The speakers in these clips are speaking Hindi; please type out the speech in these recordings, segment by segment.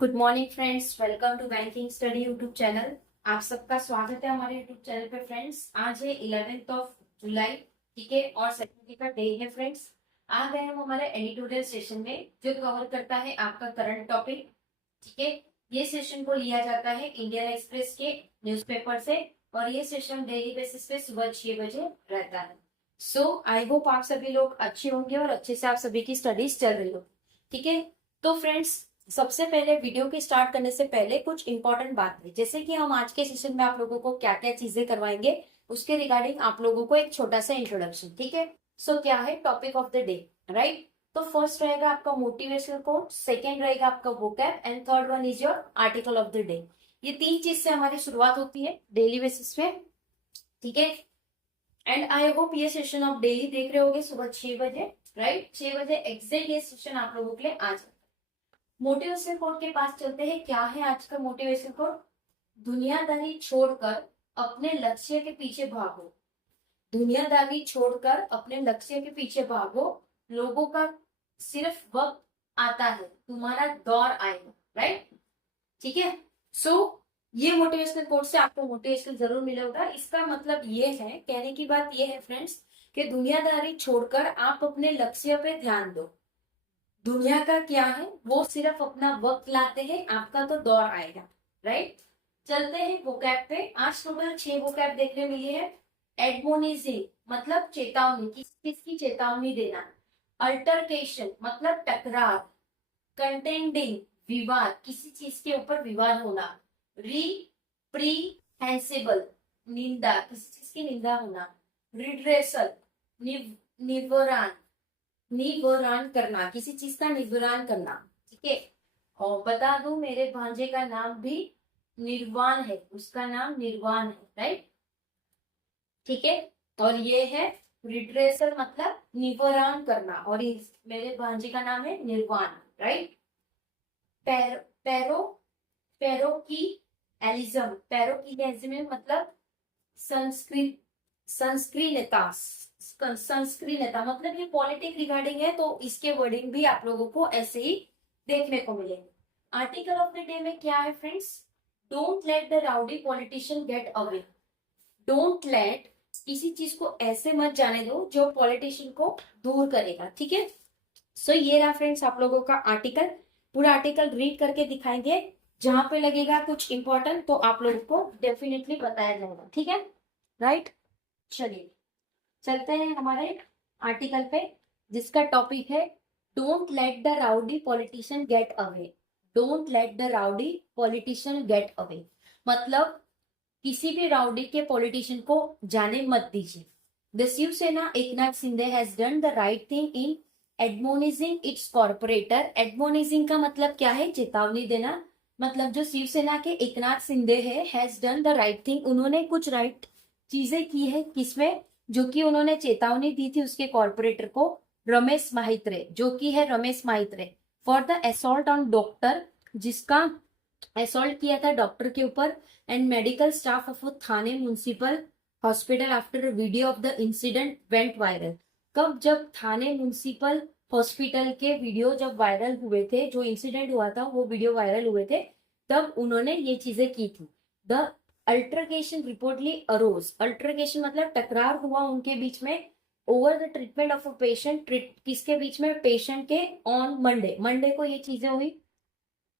Good morning friends, welcome to banking study YouTube channel. आप सबका स्वागत है हमारे यूट्यूब चैनल पे। फ्रेंड्स, आज है 11th ऑफ जुलाई, ठीक है, और सेकंड का डे है। फ्रेंड्स, आ गए हम हमारे एडिटोरियल सेशन में जो कवर करता है आपका करंट टॉपिक, ठीक है। ये सेशन को लिया जाता है इंडियन एक्सप्रेस के न्यूज़पेपर से और ये सेशन डेली बेसिस पे सुबह 6 बजे रहता है। सो आई होप आप सभी लोग अच्छे होंगे और अच्छे से आप सभी की स्टडीज चल रही हो, ठीक है। तो फ्रेंड्स, सबसे पहले वीडियो के स्टार्ट करने से पहले कुछ इंपॉर्टेंट बात है, जैसे कि हम आज के सेशन में आप लोगों को क्या क्या चीजें करवाएंगे उसके रिगार्डिंग आप लोगों को एक छोटा सा इंट्रोडक्शन, ठीक है। सो क्या है topic of the day, right. तो फर्स्ट रहेगा आपका मोटिवेशनल कोट, सेकेंड रहेगा आपका vocab and third one is your article of the day. ये तीन चीज से हमारी शुरुआत होती है डेली बेसिस पे, ठीक है। एंड आई होप ये सेशन आप डेली देख रहे होगे सुबह 6 बजे, राइट। 6 बजे एग्जैक्ट ये सेशन आप लोगों के लिए आ जाए। मोटिवेशन कोड के पास चलते हैं। क्या है आज का मोटिवेशन कोड? दुनियादारी छोड़कर अपने लक्ष्य के पीछे भागो। दुनियादारी छोड़कर अपने लक्ष्य के पीछे भागो। लोगों का सिर्फ वक्त आता है, तुम्हारा दौर आएगा, राइट, ठीक है। सो ये मोटिवेशनल कोड से आपको मोटिवेशन जरूर मिलेगा। इसका मतलब ये है, कहने की बात ये है फ्रेंड्स, कि दुनियादारी छोड़कर आप अपने लक्ष्य पे ध्यान दो। दुनिया का क्या है, वो सिर्फ अपना वक्त लाते हैं, आपका तो दौर आएगा, राइट। चलते हैं वोकैब पे। आज टोटल 6 वोकैब देखने मिली है। एडमोनिजिंग मतलब चेतावनी, किसकी चेतावनी देना। अल्टरकेशन मतलब टकराव। कंटेंडिंग विवाद, किसी चीज के ऊपर विवाद होना। रिप्रीहेंसिबल निंदा, किसी चीज की निंदा होना। रिड्रेसल निवारण, निवारण करना, किसी चीज का निवारण करना, ठीक है। और बता दूं, मेरे भांजे का नाम भी निर्वाण है, उसका नाम निर्वाण है, राइट, ठीक है। और ये है रिड्रेसल मतलब निवारण करना, और इस मेरे भांजे का नाम है निर्वाण, राइट। पैरो पैरो की एलिज्म, पैरो की एलिज्म मतलब संस्कृत संस्कृतता। संस्कृतता मतलब ये पॉलिटिक रिगार्डिंग है, तो इसके वर्डिंग भी आप लोगों को ऐसे ही देखने को मिलेंगे। आर्टिकल ऑफ द डे में क्या है friends? Don't let the rowdy politician get away. Don't let, किसी चीज को ऐसे मत जाने दो जो पॉलिटिशियन को दूर करेगा, ठीक है। सो ये रहा फ्रेंड्स आप लोगों का आर्टिकल। पूरा आर्टिकल रीड करके दिखाएंगे, जहां पे लगेगा कुछ इंपॉर्टेंट तो आप लोगों को डेफिनेटली बताया जाएगा, ठीक है, राइट। चलिए चलते हैं हमारे आर्टिकल पे, जिसका टॉपिक है don't let the rowdy politician get away. Don't let the rowdy politician get away मतलब किसी भी राउडी के पॉलिटिशियन को जाने मत दीजिए। The Shiv Sena Eknath Shinde has done the right thing in admonishing its corporator. Admonishing का मतलब क्या है? चेतावनी देना। मतलब जो शिवसेना के एकनाथ शिंदे है, has done the right thing, उन्होंने कुछ राइट चीजें की है। किसमें? जो कि उन्होंने चेतावनी दी थी उसके कॉर्पोरेटर को, रमेश माहित्रे, जो कि है Ramesh Mhatre, for the assault on doctor, जिसका असॉल्ट किया था डॉक्टर के ऊपर, and medical staff of Thane municipal hospital after video of the incident went viral. कब? जब थाने म्युनिसिपल हॉस्पिटल के वीडियो जब वायरल हुए थे, जो इंसिडेंट हुआ था वो वीडियो वायरल हुए थे, तब उन्होंने ये चीजें की थी। The altercation reportedly arose. Altercation मतलब टकरार हुआ उनके बीच में। Over the treatment of a patient, किसके बीच में? पेशेंट के। ऑन मंडे, मंडे को ये चीजें हुई,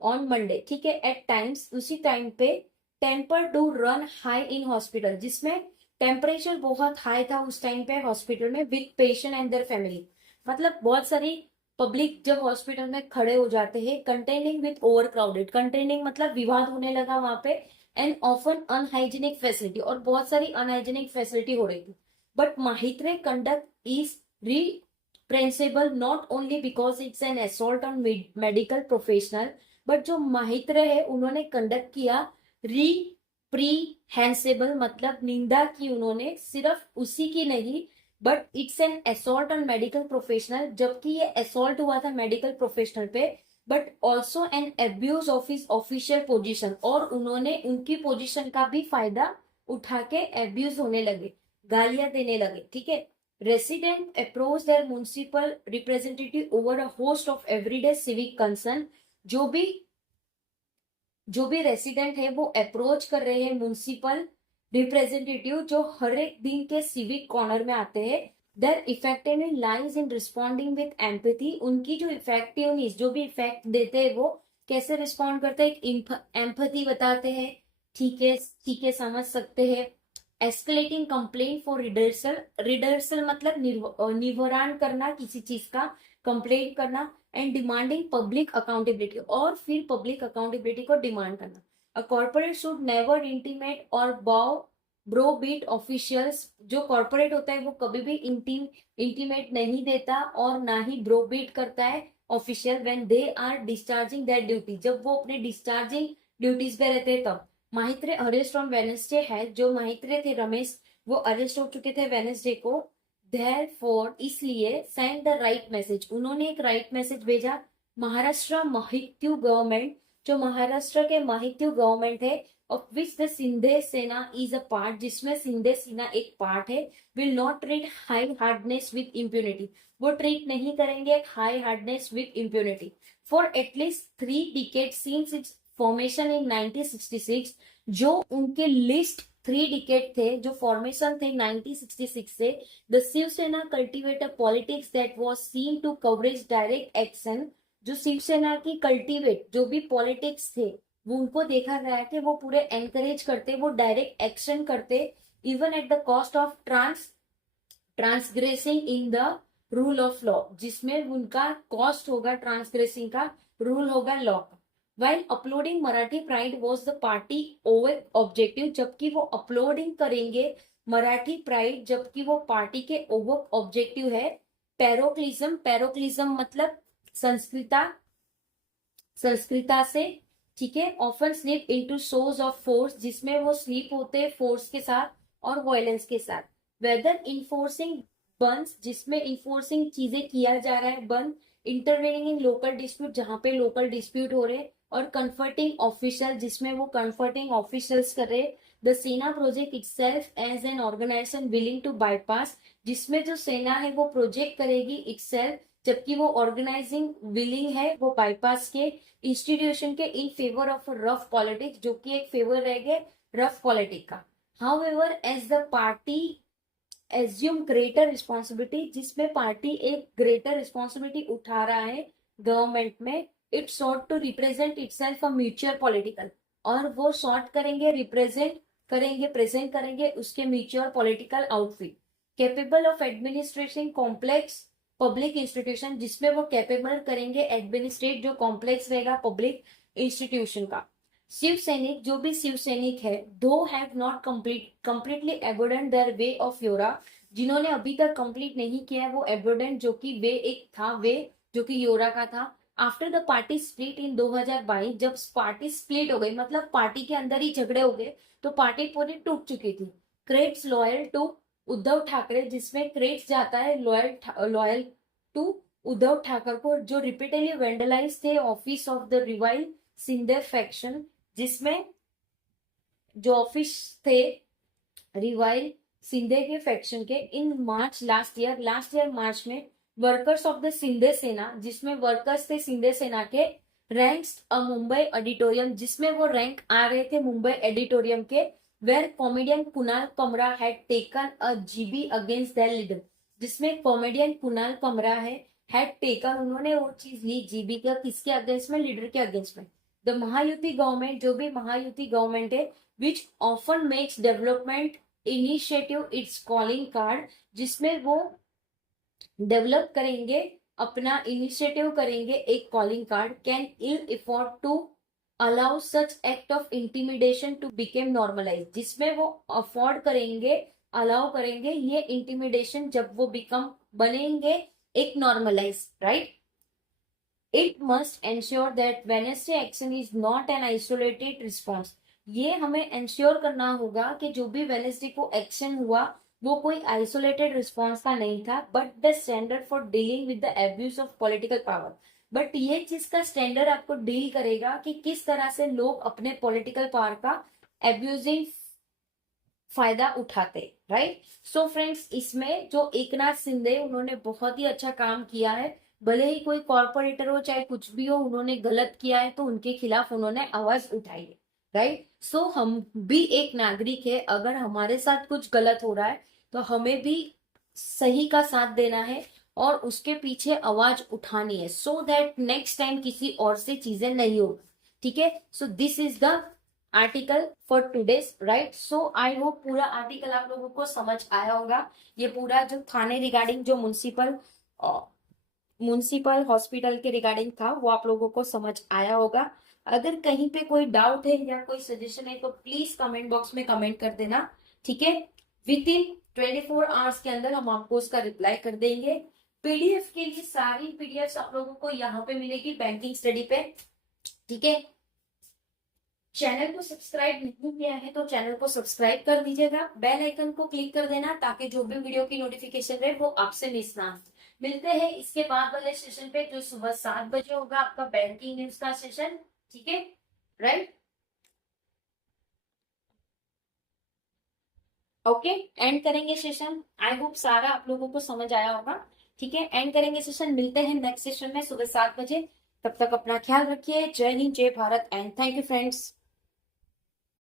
ऑन मंडे, ठीक है। एट टाइम्स, उसी टाइम पे temper to run high in hospital, जिसमें टेम्परेचर बहुत हाई था उस टाइम पे हॉस्पिटल में, with patient and their family. मतलब बहुत सारी पब्लिक जब हॉस्पिटल में खड़े हो जाते हैं। Containing with over crowded, containing मतलब विवाद होने लगा वहां पे। एंड ऑफन अनहाइजीनिक फैसिलिटी, और बहुत सारी अनहाइजीनिक फैसिलिटी हो रही थी। But Mhatre conduct is reprehensible not only because it's an assault on medical professional, but जो माहित्रे है उन्होंने कंडक्ट किया रिप्रीहेंसिबल मतलब निंदा की उन्होंने, सिर्फ उसी की नहीं, but it's an assault on medical professional, जबकि ये असॉल्ट हुआ था मेडिकल प्रोफेशनल पे, but also an abuse of his official position, और उन्होंने उनकी पोजीशन का भी फायदा उठा के एब्यूज होने लगे, गालियां देने लगे, ठीक है। Resident approach there municipal representative over a host of everyday civic concern. जो भी जो भी रेसिडेंट है वो अप्रोच कर रहे हैं म्युनिसिपल रिप्रेजेंटेटिव जो हर एक दिन के सिविक कॉर्नर में आते हैं, their effectiveness lies in responding with empathy. उनकी जो इफेक्टिवनेस, जो भी इफेक्ट देते हैं वो कैसे रिस्पॉन्ड करते हैं, एक एम्पैथी बताते हैं, ठीक है, ठीक है, समझ सकते हैं। Escalating complaint for redressal, redressal मतलब निवारण करना किसी चीज का, कंप्लेंट करना, एंड डिमांडिंग पब्लिक अकाउंटेबिलिटी, और फिर पब्लिक अकाउंटेबिलिटी को डिमांड करना। A corporate should never intimate और बाउ ब्रो बीट ऑफिशियल्स, जो कॉर्पोरेट होता है वो कभी भी इंटीमेट नहीं देता और ना ही ब्रो बीट करता है official when they are discharging that duty, जब वो अपने डिस्चार्जिंग ड्यूटीज पे रहते हैं तब। माहित्रे अरेस्ट ऑन वेनेसडे है, जो माहित्रे थे रमेश वो अरेस्ट हो चुके थे वेनेसडे को। Therefore, इसलिए सेंड द राइट मैसेज, उन्होंने एक राइट मैसेज भेजा। महाराष्ट्र महित्यु गवर्नमेंट, जो महाराष्ट्र के महित्यु गवर्नमेंट है, ऑफ विच द सिंधे सेना इज अ पार्ट, जिसमें सिंधे सेना एक पार्ट है, will not treat high hardness with impunity, वो ट्रीट नहीं करेंगे high hardness with impunity for at least 3 decades since it's formation इन 1966, जो उनके लिस्ट 3 decade थे, जो फॉर्मेशन थे 1966 से। The Shiv Sena cultivate a politics that was seen to encourage direct action, जो शिवसेना की कल्टिवेट जो भी पॉलिटिक्स थे वो उनको देखा गया कि वो पूरे एनकरेज करते, वो डायरेक्ट एक्शन करते, even at the cost of transgressing in the rule of law, जिसमें उनका कॉस्ट होगा ट्रांसग्रेसिंग का, रूल होगा लॉ का। While uploading Marathi pride was the party over objective, जबकि वो अपलोडिंग करेंगे मराठी प्राइड, जबकि वो पार्टी के ओवर ऑब्जेक्टिव है। पैरोक्लिज्म, पैरोक्लिज्म मतलब संस्कृता, संस्कृता से, ठीक है। Often sleep into source of force, जिसमें वो स्लीप होते हैं फोर्स के साथ और वायलेंस के साथ। वेदर इन्फोर्सिंग बंस, जिसमें इन्फोर्सिंग चीजें किया जा रहा है बंद। इंटरवेनिंग इन लोकल डिस्प्यूट, जहां पे लोकल डिस्प्यूट हो रहे, और कंफर्टिंग ऑफिशियल, जिसमें वो कंफर्टिंग ऑफिशियल्स कर रहे। The Sena project itself as an organisation willing to bypass, जिसमें जो सेना है वो प्रोजेक्ट करेगी इटसेल्फ, जबकि वो ऑर्गेनाइजिंग विलिंग है वो बाईपास के इंस्टीट्यूशन के in favour of rough politics, जो कि एक फेवर रहेगा रफ पॉलिटिक्स का। However as the party assume greater responsibility, जिसमें पार्टी एक ग्रेटर रिस्पॉन्सिबिलिटी उठा रहा है गवर्नमेंट में, it sought to represent itself a mutual political, और वो सॉर्ट करेंगे, रिप्रेजेंट करेंगे, प्रेजेंट करेंगे उसके mutual political outfit. Capable of administration complex public institution, जिसमें वो कैपेबल करेंगे एडमिनिस्ट्रेट जो कॉम्प्लेक्स रहेगा पब्लिक इंस्टीट्यूशन का। शिव सैनिक, जो भी शिव सैनिक है, though have not completely abandoned their way of yore, जिन्होंने अभी तक कंप्लीट नहीं किया है वो एबोडेंट, जो कि वे एक था, वे जो कि योरा का था। After the party split in 2022, जब पार्टी स्प्लिट हो गई मतलब पार्टी के अंदर ही झगड़े हो गए, तो पार्टी पूरी टूट चुकी थी। Cadres loyal to Uddhav Thackeray, जिसमें क्रेड्स जाता है लॉयल टू उद्धव ठाकरे को, जो रिपीटेडली वेंडलाइज थे office of the rival Shinde faction, जिसमें जो ऑफिस थे रिवाइल सिंधे के फैक्शन के। इन मार्च लास्ट ईयर मार्च में वर्कर्स ऑफ द सिंधे सेना, जिसमें वर्कर्स थे सिंधे सेना के, रैंक्स अ मुंबई ऑडिटोरियम, जिसमें वो रैंक आ रहे थे मुंबई ऑडिटोरियम के, वेयर कॉमेडियन कुणाल कमरा had taken a GB against that leader, जिसमें कॉमेडियन कुणाल कमरा है हैड टेकन, उन्होंने वो चीज ली जीबी का, किसके अगेंस्ट में, लीडर के अगेंस्ट में। द महायुति गवर्नमेंट, जो भी महायुति गवर्नमेंट है, which often makes development initiative its calling card, जिसमें वो डेवलप करेंगे, अपना इनिशिएटिव करेंगे एक calling card, can ill afford to allow such act of intimidation to became normalise, जिसमें वो अफोर्ड करेंगे, अलाउ करेंगे ये इंटिमिडेशन जब वो बिकम बनेंगे एक normalise, right. It must ensure that Wednesday action is not an isolated response, ये हमें एंश्योर करना होगा कि जो भी वेनेसडे को एक्शन हुआ वो कोई आइसोलेटेड रिस्पॉन्स का नहीं था, but the standard for dealing with the abuse of political power, but ये चीज का स्टैंडर्ड आपको डील करेगा कि किस तरह से लोग अपने पॉलिटिकल पावर का एब्यूजिंग फायदा उठाते, राइट। सो फ्रेंड्स, इसमें जो एकनाथ शिंदे उन्होंने बहुत ही अच्छा काम किया है, भले ही कोई कॉर्पोरेटर हो चाहे कुछ भी हो, उन्होंने गलत किया है तो उनके खिलाफ उन्होंने आवाज उठाई है, राइट। सो हम भी एक नागरिक है, अगर हमारे साथ कुछ गलत हो रहा है तो हमें भी सही का साथ देना है और उसके पीछे आवाज उठानी है, सो दैट नेक्स्ट टाइम किसी और से चीजें नहीं हो, ठीक है। So this is the article for today's, right. So I hope पूरा आर्टिकल आप लोगों को समझ आया होगा। ये पूरा जो थाने रिगार्डिंग जो म्युनिसिपल हॉस्पिटल के रिगार्डिंग था वो आप लोगों को समझ आया होगा। अगर कहीं पे कोई डाउट है या कोई सजेशन है तो प्लीज कमेंट बॉक्स में कमेंट कर देना, ठीक है। विद इन 24 आवर्स के अंदर हम आपको उसका रिप्लाई कर देंगे। पीडीएफ के लिए सारी पीडीएफ आप लोगों को यहाँ पे मिलेगी बैंकिंग स्टडी पे, ठीक है। चैनल को सब्सक्राइब नहीं किया है तो चैनल को सब्सक्राइब कर दीजिएगा, बेल आइकन को क्लिक कर देना ताकि जो भी वीडियो की नोटिफिकेशन रहे वो आपसे मिस ना हो। मिलते हैं इसके बाद वाले सेशन पे जो सुबह 7 बजे होगा, आपका बैंकिंग न्यूज का सेशन, ठीक है, राइट। ओके, एंड करेंगे सेशन। आई होप सारा आप लोगों को समझ आया होगा, ठीक है। एंड करेंगे सेशन, मिलते हैं नेक्स्ट सेशन में सुबह 7 बजे। तब तक अपना ख्याल रखिए। जय हिंद, जय Bharat and thank you friends.